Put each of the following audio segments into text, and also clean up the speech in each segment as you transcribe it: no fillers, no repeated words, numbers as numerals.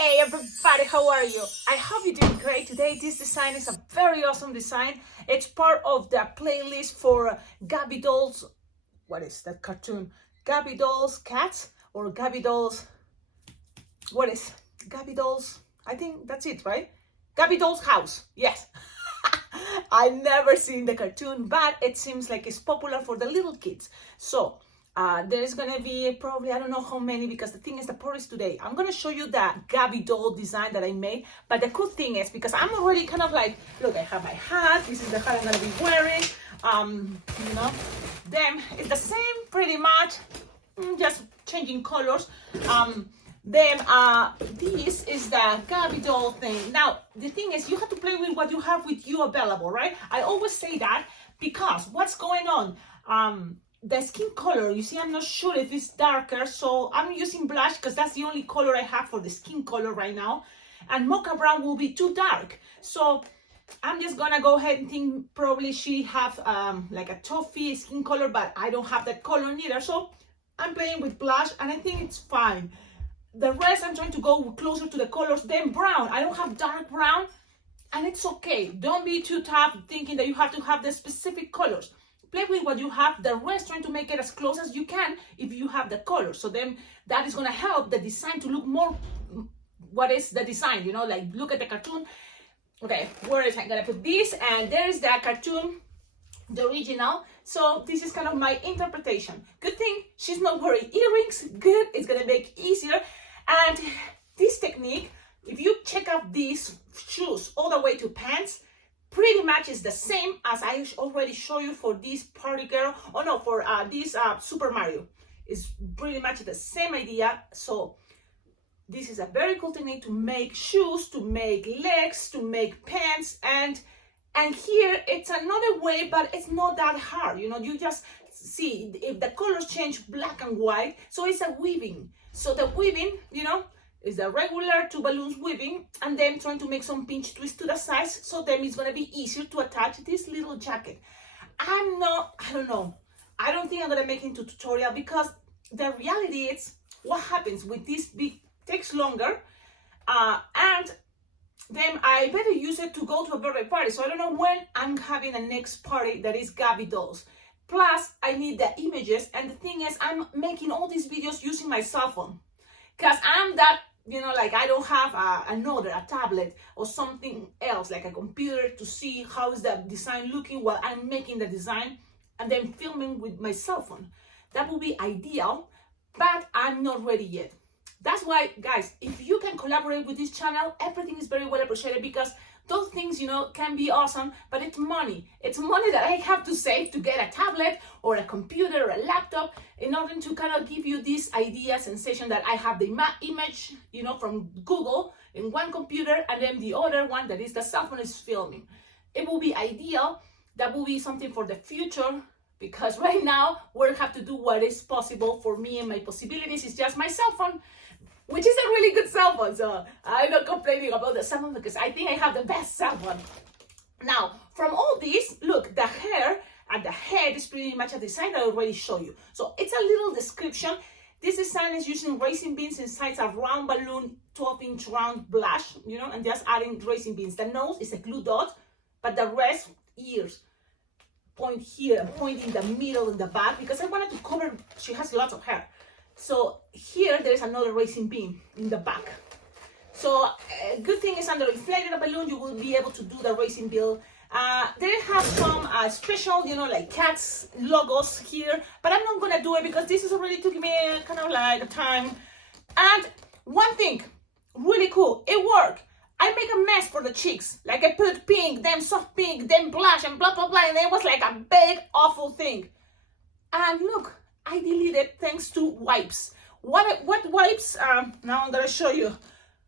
Hey everybody, how are you? I hope you're doing great today. This design is a very awesome design. It's part of the playlist for Gabby Doll's, what is that cartoon? Gabby Doll's Cats or Gabby Doll's, what is Gabby Doll's? I think that's it, right? Gabby Doll's House, yes. I've never seen the cartoon, but it seems like it's popular for the little kids. So there's gonna be probably, I don't know how many, because the thing is the purpose today. I'm gonna show you the Gabby doll design that I made. But the cool thing is, because I'm already kind of like, look, I have my hat. This is the hat I'm gonna be wearing. You know, then it's the same pretty much, just changing colors. This is the Gabby doll thing. Now, the thing is, you have to play with what you have with you available, right? I always say that because what's going on? The skin color, you see, I'm not sure if it's darker, so I'm using blush because that's the only color I have for the skin color right now. And mocha brown will be too dark. So I'm just gonna go ahead and think probably she have like a toffee skin color, but I don't have that color neither. So I'm playing with blush and I think it's fine. The rest, I'm trying to go closer to the colors. Then brown, I don't have dark brown, and it's okay. Don't be too tough thinking that you have to have the specific colors. Play with what you have. The rest, trying to make it as close as you can if you have the colors. So then that is going to help the design to look more, what is the design, you know, like look at the cartoon. Okay, where is I going to put this? And there is the cartoon, the original. So this is kind of my interpretation. Good thing she's not wearing earrings. Good, it's going to make easier. And this technique, if you check out these shoes all the way to pants, pretty much is the same as I already show you for this party girl. Oh no, for this Super Mario. It's pretty much the same idea. So this is a very cool technique to make shoes, to make legs, to make pants, and here it's another way, but it's not that hard. You know, you just see if the colors change black and white. So it's a weaving. So the weaving, you know, is the regular 2 balloons weaving, and then trying to make some pinch twist to the sides, so then it's gonna be easier to attach this little jacket. I don't know. I don't think I'm gonna make it into tutorial because the reality is what happens with this big takes longer, and then I better use it to go to a birthday party. So I don't know when I'm having a next party that is Gabby dolls. Plus, I need the images, and the thing is, I'm making all these videos using my cell phone. Because I'm that, you know, like I don't have a tablet or something else, like a computer to see how is the design looking while I'm making the design and then filming with my cell phone. That would be ideal, but I'm not ready yet. That's why, guys, if you can collaborate with this channel, everything is very well appreciated because those things, you know, can be awesome, but it's money. It's money that I have to save to get a tablet or a computer or a laptop in order to kind of give you this idea, sensation that I have the image, you know, from Google in one computer, and then the other one that is the cell phone is filming. It will be ideal. That will be something for the future, because right now we have to do what is possible for me, and my possibilities is just my cell phone, which is a really good cell phone. So I'm not complaining about the cell phone because I think I have the best cell phone. Now, from all this, look, the hair and the head is pretty much a design that I already showed you. So it's a little description. This design is using raisin beans inside a round balloon, 12-inch round blush, you know, and just adding raisin beans. The nose is a glue dot, but the rest, ears, point here, point in the middle and the back, because I wanted to cover, she has lots of hair. So here there's another raisin bean in the back. So good thing is under inflated balloon you will be able to do the raisin bean. They have some special, you know, like cats logos here, but I'm not gonna do it because this is already took me kind of like a time. And one thing, really cool, it worked. I make a mess for the cheeks. Like I put pink, then soft pink, then blush and blah, blah, blah. And it was like a big, awful thing. And look, I deleted thanks to wipes. What wipes? Now I'm gonna show you.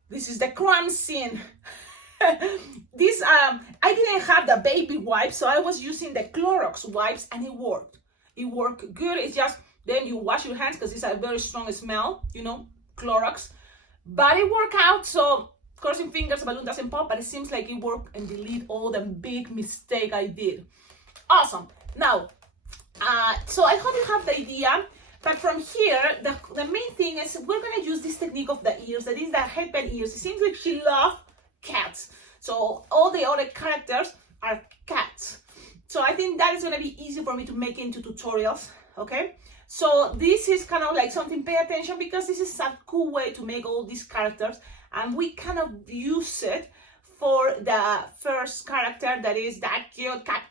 This is the crime scene. This I didn't have the baby wipes, so I was using the Clorox wipes, and it worked. It worked good. It's just then you wash your hands because it's a very strong smell, you know, Clorox. But it worked out. So crossing fingers, the balloon doesn't pop, but it seems like it worked and delete all the big mistake I did. Awesome. Now. So I hope you have the idea, but from here, the main thing is we're gonna use this technique of the ears, that is the headband ears. It seems like she loves cats. So all the other characters are cats. So I think that is gonna be easy for me to make into tutorials, okay? So this is kind of like something, pay attention, because this is a cool way to make all these characters, and we kind of use it for the first character, that is that cute cat,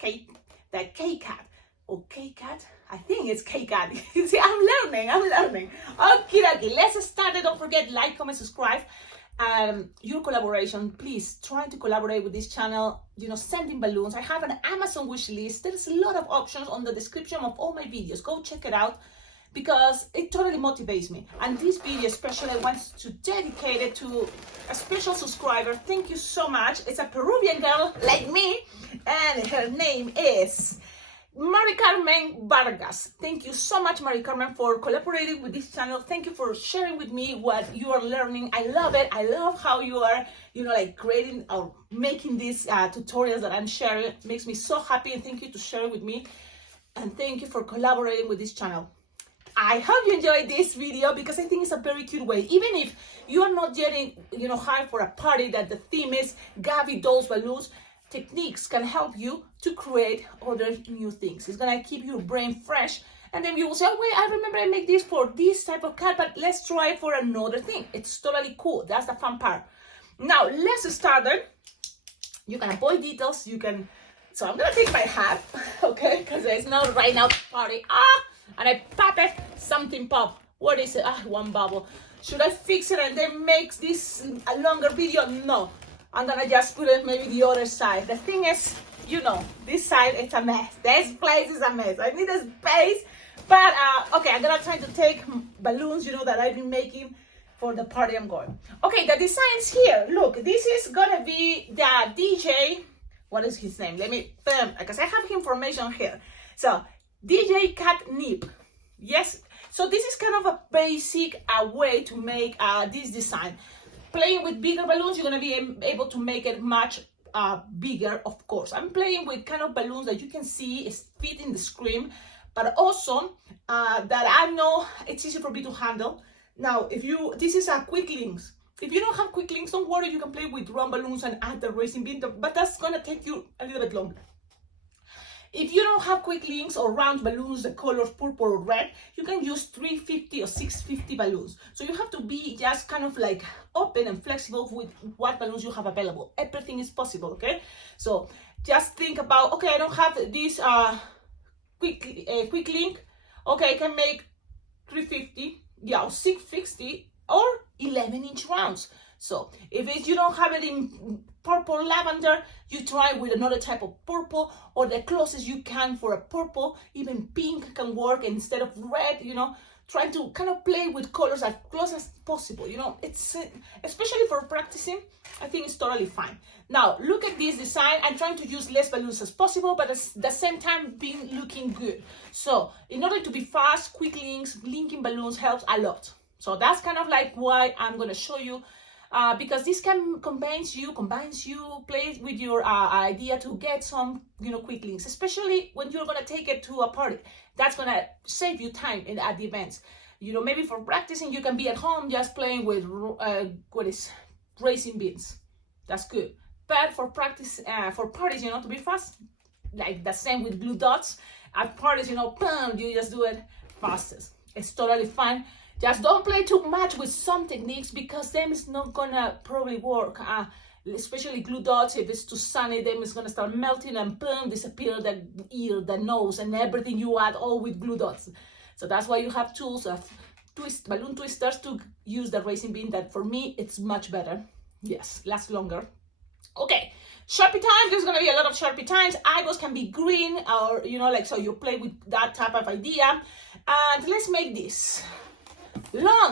the K-cat, or K-cat, I think it's K-cat. See, I'm learning. Okay, let's start. Don't forget, like, comment, subscribe. Your collaboration, please try to collaborate with this channel, you know, sending balloons. I have an Amazon wish list. There's a lot of options on the description of all my videos. Go check it out, because it totally motivates me. And this video especially I want to dedicate it to a special subscriber. Thank you so much. It's a Peruvian girl like me, and her name is Mari Carmen Vargas. Thank you so much, Mari Carmen, for collaborating with this channel. Thank you for sharing with me what you are learning. I love it. I love how you are, you know, like creating or making these tutorials that I'm sharing. It makes me so happy, and thank you to share with me. And thank you for collaborating with this channel. I hope you enjoyed this video, because I think it's a very cute way. Even if you are not getting, you know, hired for a party that the theme is Gabby dolls balloons, techniques can help you to create other new things. It's gonna keep your brain fresh, and then you will say, oh wait, I remember I make this for this type of cat, but let's try it for another thing. It's totally cool. That's the fun part. Now let's start it. You can avoid details, you can, so I'm gonna take my hat, okay, because it's not right now party. And I pop it, something pop. What is it? One bubble. Should I fix it and then make this a longer video? No, I'm gonna just put it maybe the other side. The thing is, you know, this side, it's a mess. This place is a mess. I need a space. But, okay, I'm gonna try to take balloons, you know, that I've been making for the party I'm going. Okay, the designs here. Look, this is gonna be the DJ. What is his name? Let me, because I have information here. So, DJ Catnip. Yes. So this is kind of a basic way to make this design. Playing with bigger balloons, you're going to be able to make it much bigger, of course. I'm playing with kind of balloons that you can see is fit in the screen, but also that I know it's easy for me to handle. Now, this is a quick links. If you don't have quick links, don't worry, you can play with round balloons and add the racing bean, but that's going to take you a little bit longer. If you don't have quick links or round balloons, the colors purple or red, you can use 350 or 650 balloons. So you have to be just kind of like open and flexible with what balloons you have available. Everything is possible, okay? So just think about, okay, I don't have this quick link. Okay, I can make 350, yeah, or 650 or 11-inch rounds. So if you don't have it in purple lavender, you try with another type of purple, or the closest you can for a purple. Even pink can work instead of red, you know. Trying to kind of play with colors as close as possible, you know. It's especially for practicing, I think it's totally fine. Now look at this design. I'm trying to use less balloons as possible, but at the same time being looking good. So in order to be fast, quick links, linking balloons helps a lot. So that's kind of like why I'm going to show you. Because this can combines you, play with your idea to get some, you know, quick links, especially when you're gonna take it to a party. That's gonna save you time at the events. You know, maybe for practicing, you can be at home just playing with racing beans. That's good. But for practice, for parties, you know, to be fast, like the same with glue dots. At parties, you know, boom, you just do it fastest. It's totally fine. Just don't play too much with some techniques, because then it's not gonna probably work. Especially glue dots, if it's too sunny, then it's gonna start melting and boom, disappear the ear, the nose, and everything you add all with glue dots. So that's why you have tools of balloon twisters to use the racing bean. That for me, it's much better. Yes, lasts longer. Okay, Sharpie time. There's gonna be a lot of Sharpie times. Eyebrows can be green, or you know, like, so you play with that type of idea. And let's make this.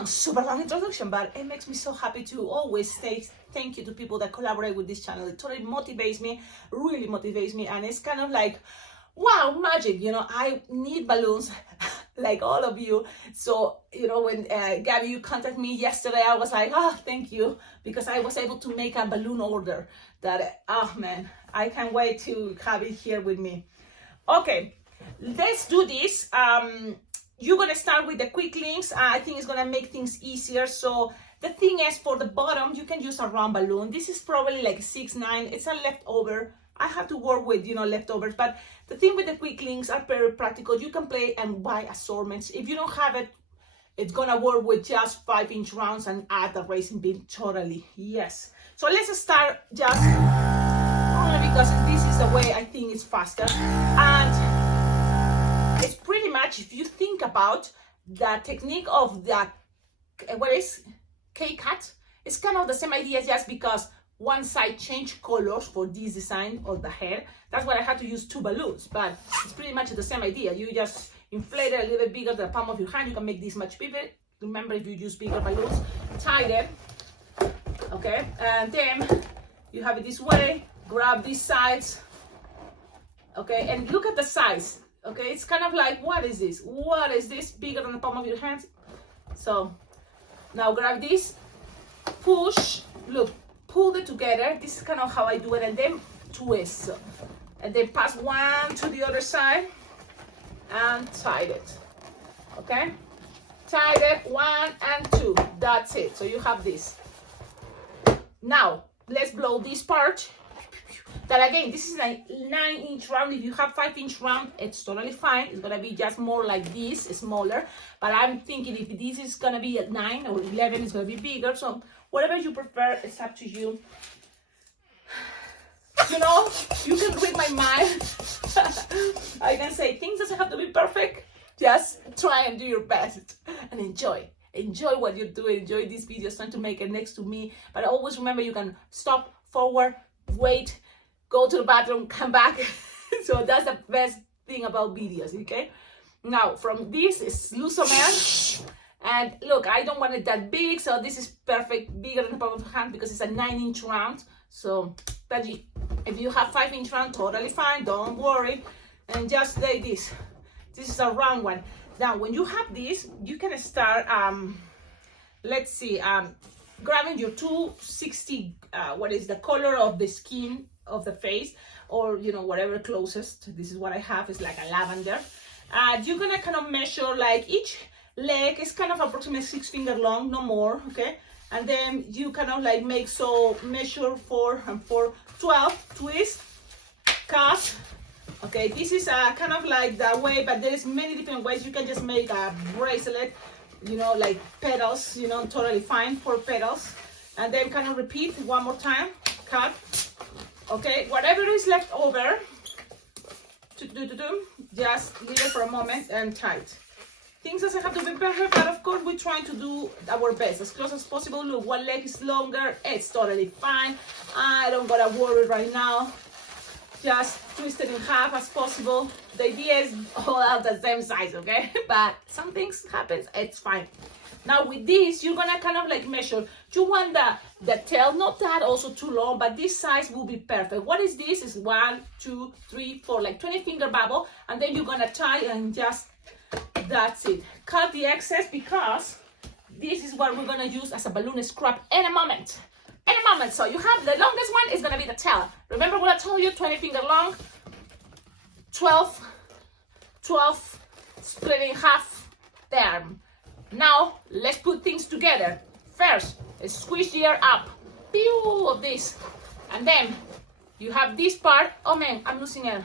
Super long introduction, but it makes me so happy to always say thank you to people that collaborate with this channel. It totally motivates me, really motivates me, and it's kind of like, wow, magic, you know. I need balloons like all of you. So, you know, when Gabby, you contacted me yesterday, I was like, oh, thank you, because I was able to make a balloon order that, oh man, I can't wait to have it here with me. Okay, let's do this. you're gonna start with the quick links. I think it's gonna make things easier. So the thing is, for the bottom, you can use a round balloon. This is probably like 6-9. It's a leftover. I have to work with, you know, leftovers. But the thing with the quick links are very practical. You can play and buy assortments. If you don't have it, it's gonna work with just 5-inch rounds and add the racing bean. Totally, yes. So let's start just only because this is the way I think it's faster. And it's pretty much, if you think about the technique of the, what is K-cut, it's kind of the same idea, just because one side changed colors for this design of the hair. That's why I had to use 2 balloons, but it's pretty much the same idea. You just inflate it a little bit bigger than the palm of your hand. You can make this much bigger. Remember, if you use bigger balloons, tie them, okay? And then you have it this way, grab these sides, okay? And look at the size, okay? It's kind of like, what is this? What is this? Bigger than the palm of your hands? So now grab this, push, look, pull it together. This is kind of how I do it, and then twist. And then pass one to the other side and tie it, okay? Tie it, 1 and 2, that's it. So you have this. Now, let's blow this part. That again, this is a 9-inch round. If you have 5-inch round, it's totally fine. It's gonna be just more like this, smaller. But I'm thinking if this is gonna be at 9 or 11, it's gonna be bigger. So whatever you prefer, it's up to you. You know, you can read my mind. I can say things doesn't have to be perfect. Just try and do your best and enjoy. Enjoy what you're doing. Enjoy these videos, trying to make it next to me. But always remember, you can stop, forward, wait, go to the bathroom, come back. So that's the best thing about videos, okay? Now, from this is Lusomer. And look, I don't want it that big, so this is perfect, bigger than the palm of the hand because it's a 9-inch round. So, but if you have 5-inch round, totally fine, don't worry. And just like this. This is a round one. Now, when you have this, you can start, let's see, grabbing your 260, what is the color of the skin of the face, or, you know, whatever closest. This is what I have, it's like a lavender. You're gonna kind of measure, like, each leg is kind of approximately 6 finger long, no more, okay? And then you kind of like make, so measure 4 and 4, 12, twist, cut. Okay, this is kind of like the way, but there's many different ways. You can just make a bracelet, you know, like petals, you know, totally fine for petals. And then kind of repeat one more time, cut. Okay, whatever is left over, just leave it for a moment and tie it. Things doesn't have to be perfect, but of course we're trying to do our best as close as possible. Look, one leg is longer, it's totally fine. I don't gotta worry right now. Just twist it in half as possible. The idea is all out the same size, okay? But some things happen, it's fine. Now with this, you're gonna kind of like measure. You want the tail, not that also too long, but this size will be perfect. What is this? Is 1, 2, 3, 4, like 20 finger bubble, and then you're gonna tie and just, that's it. Cut the excess because this is what we're gonna use as a balloon scrap in a moment. In a moment. So you have the longest one is gonna be the tail. Remember what I told you? 20 finger long, 12, split in half. There. Now let's put things together. First, squish the air up. Pew of this, and then you have this part. Oh man, I'm losing air.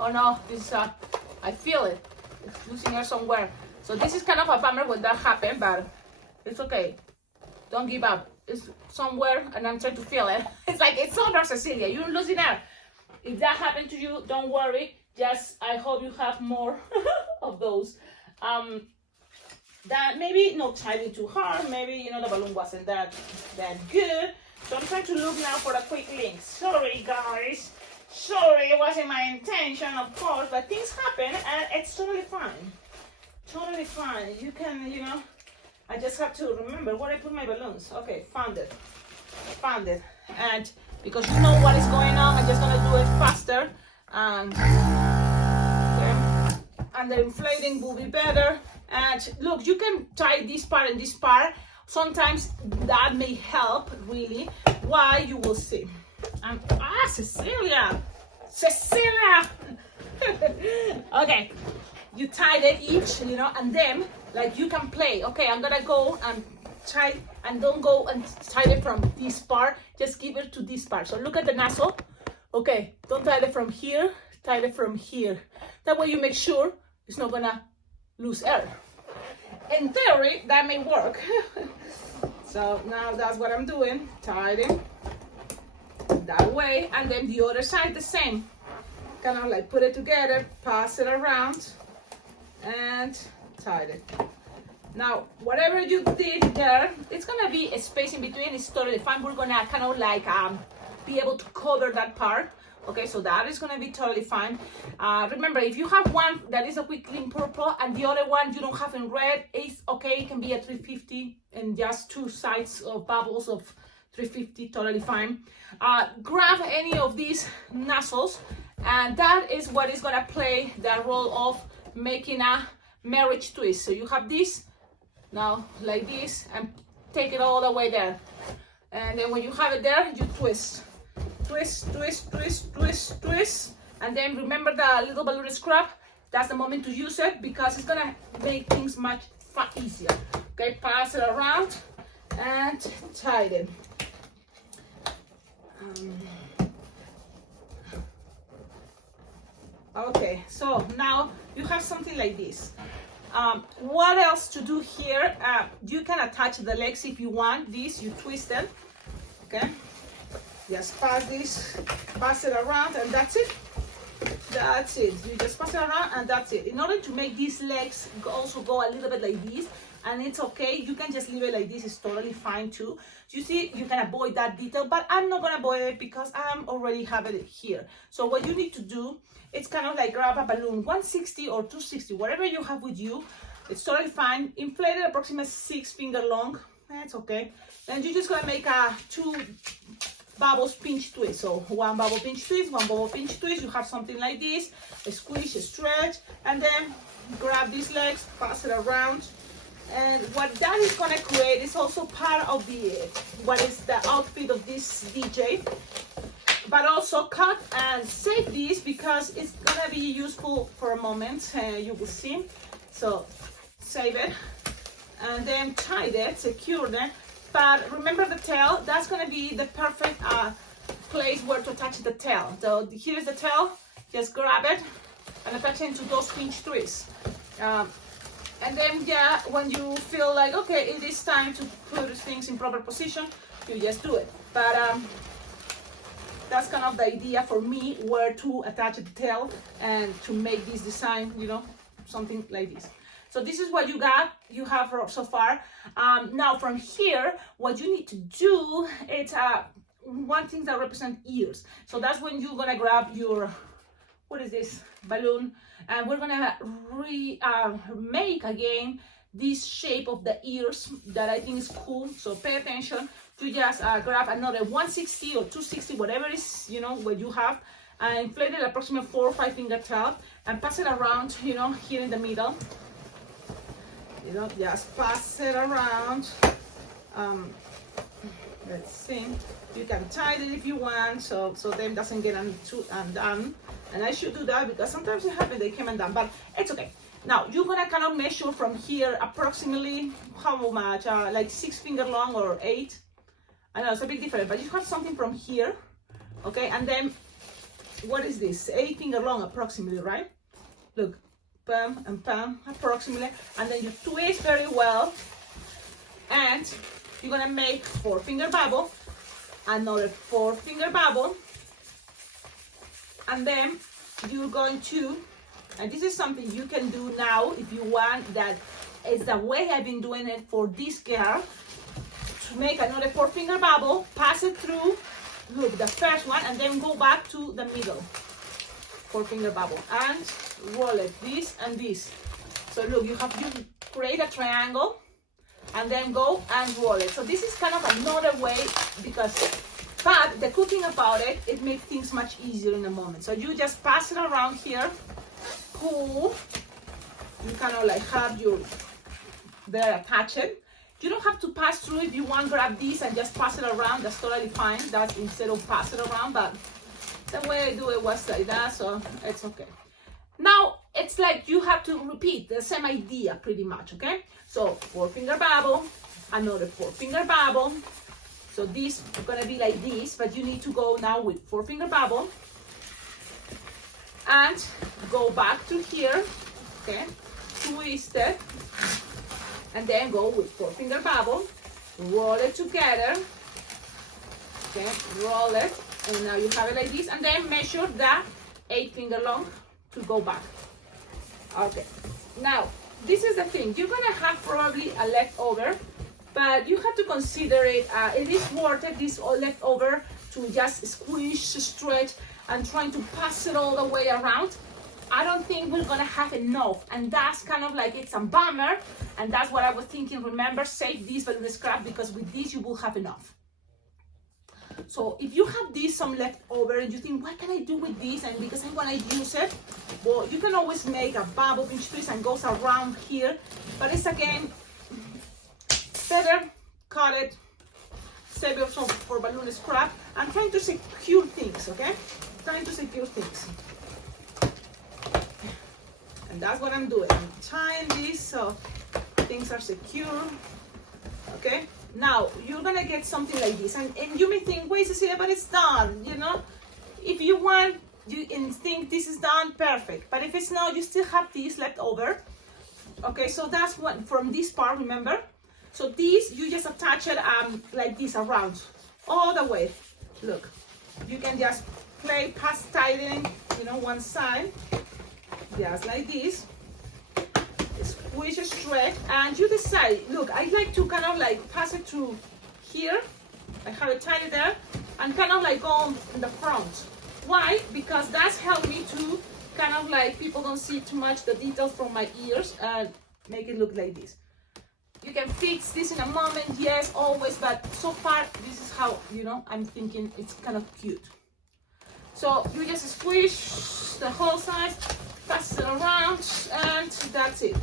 Oh no, this is I feel it. It's losing air somewhere. So this is kind of a bummer when that happened, but it's okay. Don't give up. It's somewhere, and I'm trying to feel it. It's like it's under, Cecilia. You're losing air. If that happened to you, don't worry. Just I hope you have more of those. That maybe not tied it too hard. Maybe, you know, the balloon wasn't that good. So I'm trying to look now for a quick link. Sorry, guys. Sorry, it wasn't my intention, of course, but things happen, and it's totally fine. Totally fine. You can, you know, I just have to remember where I put my balloons. Okay, found it. Found it. And because you know what is going on, I'm just gonna do it faster. And the inflating will be better. And look, you can tie this part and this part. Sometimes that may help, really. Why, you will see. Cecilia! Cecilia! Okay, you tie it each, you know, and then like you can play. Okay, I'm gonna go and tie, and don't go and tie it from this part, just give it to this part. So look at the nozzle. Okay, don't tie it from here, tie it from here. That way you make sure it's not gonna lose air. In theory, that may work. So now that's what I'm doing, tied it that way, and then the other side the same. Kind of like put it together, pass it around, and tie it. Now, whatever you did there, it's gonna be a space in between. It's totally fine. We're gonna kind of like be able to cover that part. Okay, so that is gonna be totally fine. Remember, if you have one that is a quick in purple and the other one you don't have in red, it's okay. It can be a 350 and just two sides of bubbles of 350, totally fine. Grab any of these nozzles, and that is what is gonna play the role of making a marriage twist. So you have this now like this, and take it all the way there, and then when you have it there, you twist, twist, twist, twist, twist, twist, and then remember the little balloon scrap. That's the moment to use it, because it's gonna make things much easier. Okay, pass it around and tie it. Okay, so now you have something like this. What else to do here? You can attach the legs if you want. This, you twist them. Okay, just pass it around, and that's it. That's it. You just pass it around, and that's it. In order to make these legs also go a little bit like this, and it's okay, you can just leave it like this, it's totally fine too. You see, you can avoid that detail, but I'm not gonna avoid it because I'm already having it here. So what you need to do, it's kind of like grab a balloon, 160 or 260, whatever you have with you, it's totally fine. Inflate it approximately 6 finger long, that's okay. Then you're just gonna make a 2 bubbles pinch twist. So 1 bubble pinch twist, 1 bubble pinch twist. You have something like this, a squish, a stretch, and then grab these legs, pass it around. And what that is gonna create is also part of the what is the outfit of this DJ. But also cut and save this because it's gonna be useful for a moment. You will see. So save it, and then tie it, secure it. But remember the tail. That's gonna be the perfect place where to attach the tail. So here's the tail. Just grab it and attach it into those pinch twists. And then, yeah, when you feel like, okay, it is time to put things in proper position, you just do it. But that's kind of the idea for me, where to attach the tail and to make this design, you know, something like this. So this is what you have so far. Now from here, what you need to do, it's one thing that represents ears. So that's when you're gonna grab your, what is this, balloon, and we're gonna make again this shape of the ears that I think is cool. So pay attention. You just grab another 160 or 260, whatever is, you know, what you have, and inflate it approximately 4 or 5 finger tail, and pass it around, you know, here in the middle. You know, just pass it around. Let's see. You can tie it if you want, so them doesn't get undone. And I should do that because sometimes it happens they came undone, but it's okay. Now you're gonna kind of measure from here approximately how much, like 6 finger long or 8. I know it's a bit different, but you have something from here, okay? And then what is this? 8 finger long approximately, right? Look, pam and pam, approximately, and then you twist very well, and you're gonna make 4 finger bubble, another 4 finger bubble, and then you're going to, and this is something you can do now if you want, that is the way I've been doing it for this girl, to make another 4 finger bubble, pass it through, look, the first one, and then go back to the middle 4 finger bubble and roll it, this and this. So look, you create a triangle and then go and roll it. So this is kind of another way, but the cool thing about it, it makes things much easier in a moment. So you just pass it around here, cool. You kind of like have your there attached. You don't have to pass through. If you want, grab this and just pass it around. That's totally fine. That's instead of pass it around, but the way I do it was like that, so it's okay. Now, it's like you have to repeat the same idea pretty much, okay? So 4-finger bubble, another 4-finger bubble. So this is gonna be like this, but you need to go now with 4-finger bubble and go back to here, okay? Twist it, and then go with 4-finger bubble, roll it together, okay? Roll it, and now you have it like this, and then measure the 8-finger long to go back. Okay, now this is the thing, you're gonna have probably a leftover, but you have to consider it, it is worth it, this all leftover, to just squish, stretch, and trying to pass it all the way around. I don't think we're gonna have enough, and that's kind of like, it's a bummer, and that's what I was thinking. Remember, save this balloon scrap, because with this you will have enough. So if you have this some left over and you think, what can I do with this, and because I want to use it, well, you can always make a bubble pinch twist and goes around here, but it's again better cut it, save it for balloon scrap. I'm trying to secure things, okay? Trying to secure things, and that's what I'm doing. I'm tying this so things are secure, okay? Now you're gonna get something like this, and you may think, wait, Cecilia, but it's done, you know? If you want, you think this is done, perfect. But if it's not, you still have this left over. Okay, so that's what from this part, remember? So this, you just attach it like this around, all the way. Look, you can just play past tightening, you know, one side, just like this. Squish, stretch, and you decide. Look, I like to kind of like pass it through here. I have it tied there, and kind of like go in the front. Why? Because that's helped me to kind of like, people don't see too much the details from my ears, and make it look like this. You can fix this in a moment, yes, always, but so far this is how, you know, I'm thinking it's kind of cute. So you just squish the whole size, pass it around, and that's it.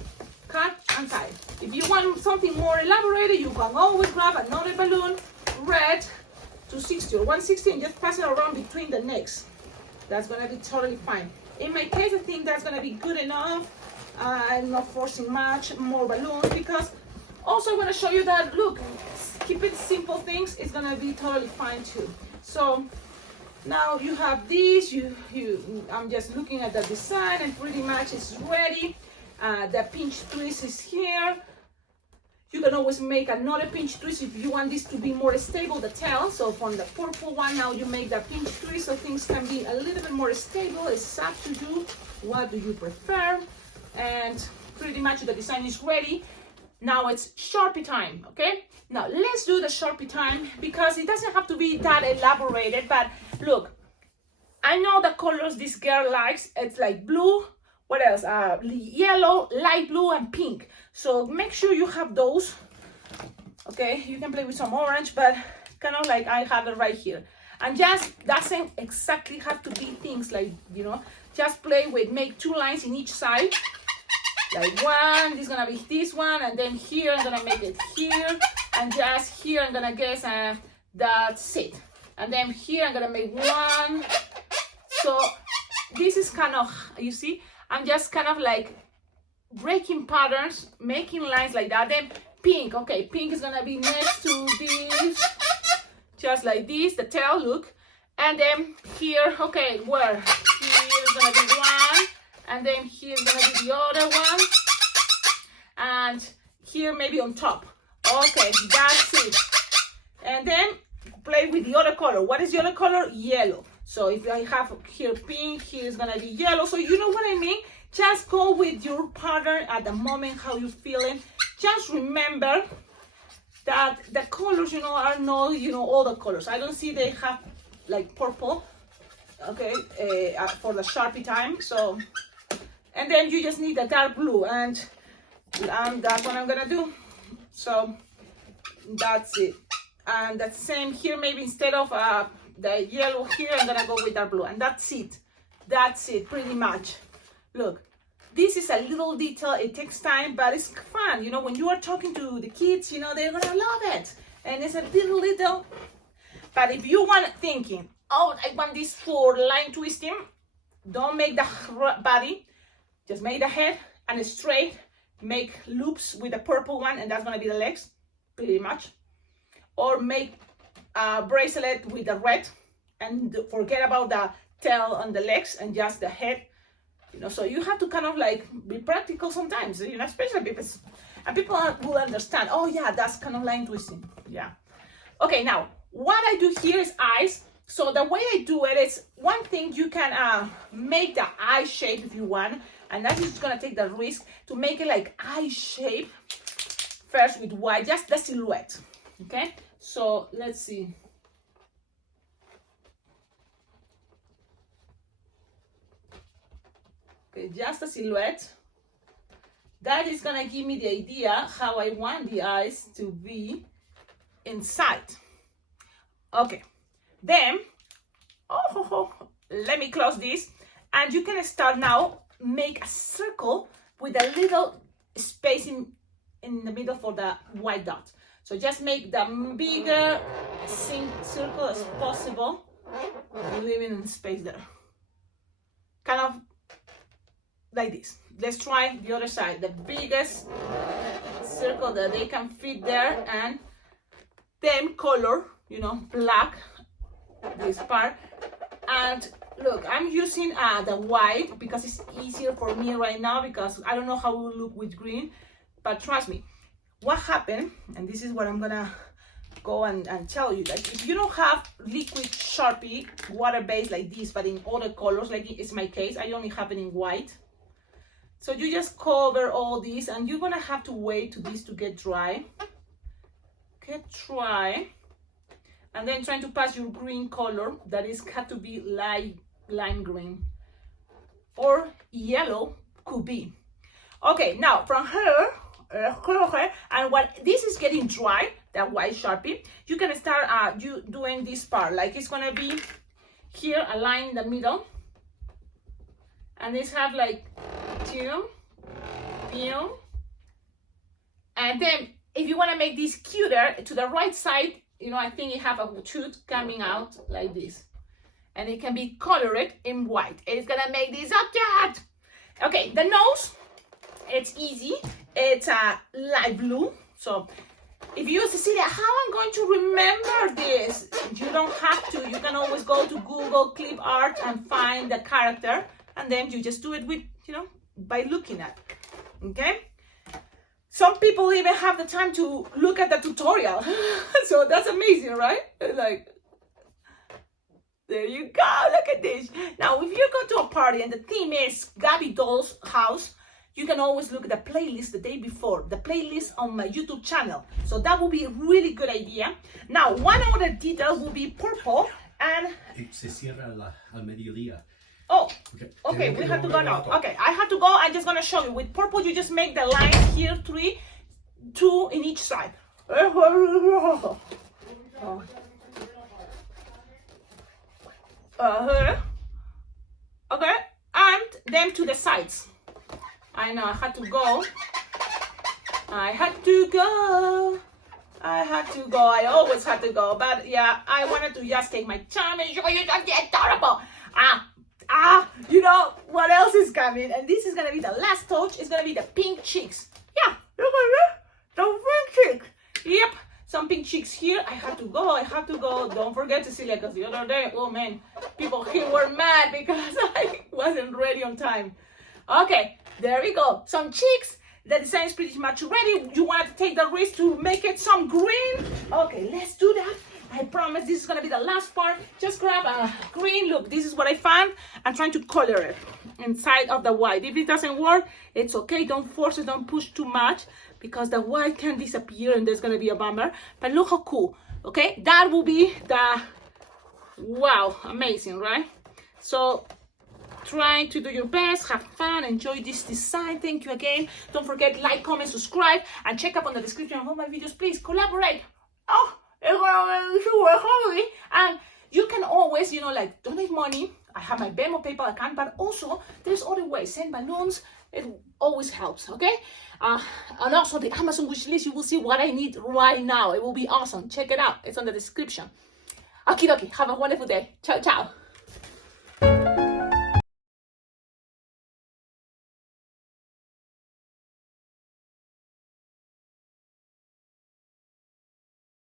Cut and tie. If you want something more elaborated, you can always grab another balloon, red, 260 or 160, and just pass it around between the necks. That's gonna be totally fine. In my case, I think that's gonna be good enough. I'm not forcing much more balloons, because also I want to show you that, look, keep it simple things, it's gonna be totally fine too. So now you have this, I'm just looking at the design, and pretty much it's ready. The pinch twist is here. You can always make another pinch twist if you want this to be more stable, the tail. So from the purple one, now you make the pinch twist so things can be a little bit more stable. It's up to you. What do you prefer? And pretty much the design is ready. Now it's Sharpie time, okay? Now let's do the Sharpie time, because it doesn't have to be that elaborated, but look, I know the colors this girl likes. It's like blue, what else? Yellow, light blue, and pink. So make sure you have those. Okay, you can play with some orange, but kind of like I have it right here. And just doesn't exactly have to be things like, you know, just play with, make 2 lines in each side. Like one, this is gonna be this one, and then here I'm gonna make it here, and just here I'm gonna guess, and that's it. And then here I'm gonna make one. So this is kind of, you see, I'm just kind of like breaking patterns, making lines like that. Then pink, okay, pink is gonna be next to this, just like this, the tail, look. And then here, okay, where? Here's gonna be one, and then here's gonna be the other one, and here maybe on top. Okay, that's it. And then play with the other color. What is the other color? Yellow. So if I have here pink, here is gonna be yellow. So you know what I mean? Just go with your pattern at the moment, how you feeling. Just remember that the colors, you know, are not, you know, all the colors. I don't see they have like purple, okay, for the Sharpie time. So, and then you just need a dark blue, and that's what I'm gonna do. So that's it. And the same here, maybe instead of the yellow here, I'm gonna go with dark blue, and that's it. That's it, pretty much. Look, this is a little detail. It takes time, but it's fun. You know, when you are talking to the kids, you know, they're gonna love it. And it's a little. But if you want thinking, oh, I want this for line twisting, don't make the body. Just make the head and straight, make loops with the purple one, and that's gonna be the legs, pretty much. Or make a bracelet with the red, and forget about the tail on the legs and just the head. You know, so you have to kind of like be practical sometimes, you know, especially people will understand. Oh yeah, that's kind of line twisting. Yeah. Okay, now what I do here is eyes. So the way I do it is, one thing, you can make the eye shape if you want, and that is gonna take the risk to make it like eye shape first with white, just the silhouette. Okay, so let's see. Okay, just a silhouette. That is gonna give me the idea how I want the eyes to be inside. Okay, then, let me close this, and you can start now, make a circle with a little space in the middle for the white dot. So just make the bigger circle as possible, leaving space there. Kind of like this. Let's try the other side. The biggest circle that they can fit there, and then color, you know, black, this part. And look, I'm using the white because it's easier for me right now, because I don't know how it will look with green. But trust me, what happened, and this is what I'm gonna go and tell you, that if you don't have liquid Sharpie water base like this, but in other colors, like it's my case, I only have it in white. So you just cover all these, and you're gonna have to wait to this to get dry. Get dry, and then trying to pass your green color, that is got to be light lime green, or yellow could be. Okay, now from here, and when this is getting dry, that white Sharpie, you can start you doing this part, like it's gonna be here, a line in the middle, and this have like two, and then if you want to make this cuter, to the right side, you know, I think you have a tooth coming out like this, and it can be colored in white. It's gonna make this object. Okay, the nose, it's easy. It's a light blue. So if you, Cecilia, how I'm going to remember this? You don't have to. You can always go to Google Clip Art and find the character, and then you just do it with, you know, by looking at it. Okay. Some people even have the time to look at the tutorial. So that's amazing, right? Like, there you go, look at this. Now, if you go to a party and the theme is Gabby Doll's house, you can always look at the playlist the day before, the playlist on my YouTube channel. So that will be a really good idea. Now, one other detail will be purple, and... Se cierra al mediodía. Oh, okay, we have to go now. Okay, I have to go. I'm just gonna show you. With purple, you just make the lines here, 3, 2 in each side. Okay, and then to the sides. I know I had to go. I always had to go, but yeah, I wanted to just take my time and show you something adorable. You know what else is coming? And this is gonna be the last touch. It's gonna be the pink cheeks. Yeah, look at that. The pink cheeks. Yep, some pink cheeks here. I have to go. Don't forget, Cecilia, because the other day, oh man, people here were mad because I wasn't ready on time. Okay, there we go. Some cheeks. The design is pretty much ready. You wanted to take the risk to make it some green. Okay, let's do that. I promise this is gonna be the last part. Just grab a green. Look, this is what I found. I'm trying to color it inside of the white. If it doesn't work, it's okay. Don't force it, don't push too much, because the white can disappear and there's gonna be a bummer. But look how cool, okay? That will be the, wow, amazing, right? So try to do your best, have fun, enjoy this design. Thank you again. Don't forget, like, comment, subscribe, and check up on the description of all my videos. Please collaborate. Oh, and you can always, you know, like, donate money. I have my Venmo, PayPal account, but also there's other ways. Send balloons. It always helps, okay? And also the Amazon wish list. You will see what I need right now. It will be awesome. Check it out. It's on the description. Okie dokie. Have a wonderful day. Ciao, ciao.